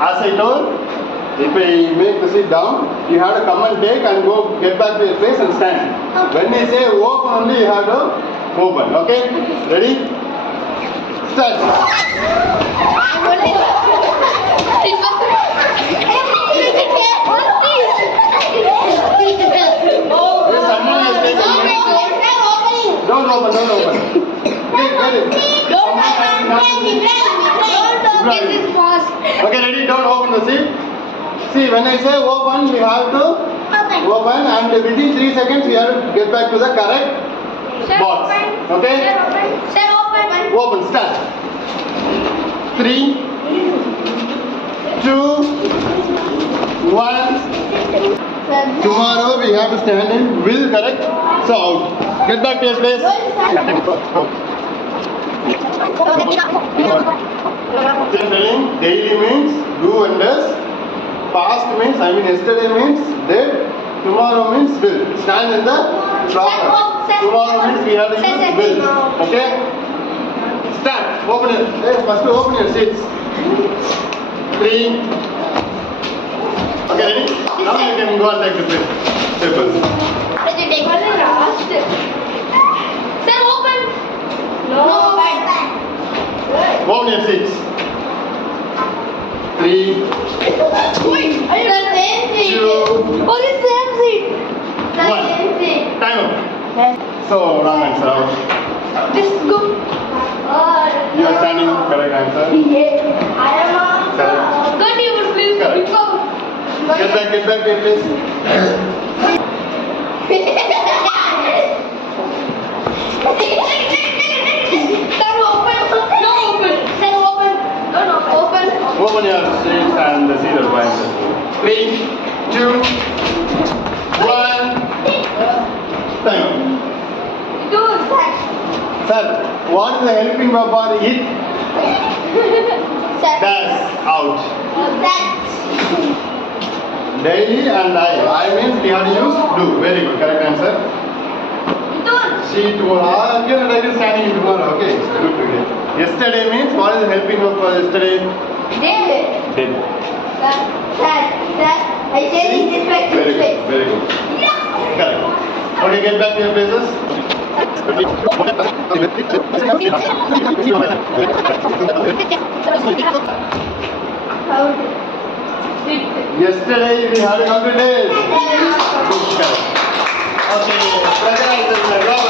as I told, if I make the sit down, you have to come and take and go get back to your place and stand. When I say open only, you have to open. Okay? Ready? Start. Don't open. Okay, ready? Don't open the seat. See, when I say open, we have to open, and within 3 seconds we have to get back to the correct box. Okay? Open. Start. 3, 2, 1. Tomorrow we have to stand in will, correct? So out. Get back to your place. Daily means do and does. Past means, yesterday means did. Tomorrow means will. Stand in the proper. Tomorrow means we have to use will. Okay? Start. Open it. First open your seats. 3. Okay, ready? Now you can go and take the papers. Sir, open. No. Open your seats. 3, 2, Oh, the same seat. 1. Time up. So, wrong answer. Just go. You are standing. Correct answer. Yeah. I am Correct. Continue, please. Correct. Get back to your place. Open your seats and see the answer. 3, 2, 1. Time. Sir, what is the helping verb for it? Does. Out. Daily and I means we have to use do. Very good. Correct answer. She tomorrow. Again, I is standing in tomorrow. Okay. Good. Yesterday means what is the helping verb for yesterday? Did. I said in this way. Very good. Yeah. Correct. Okay, get back to your places. Yesterday we had a good day.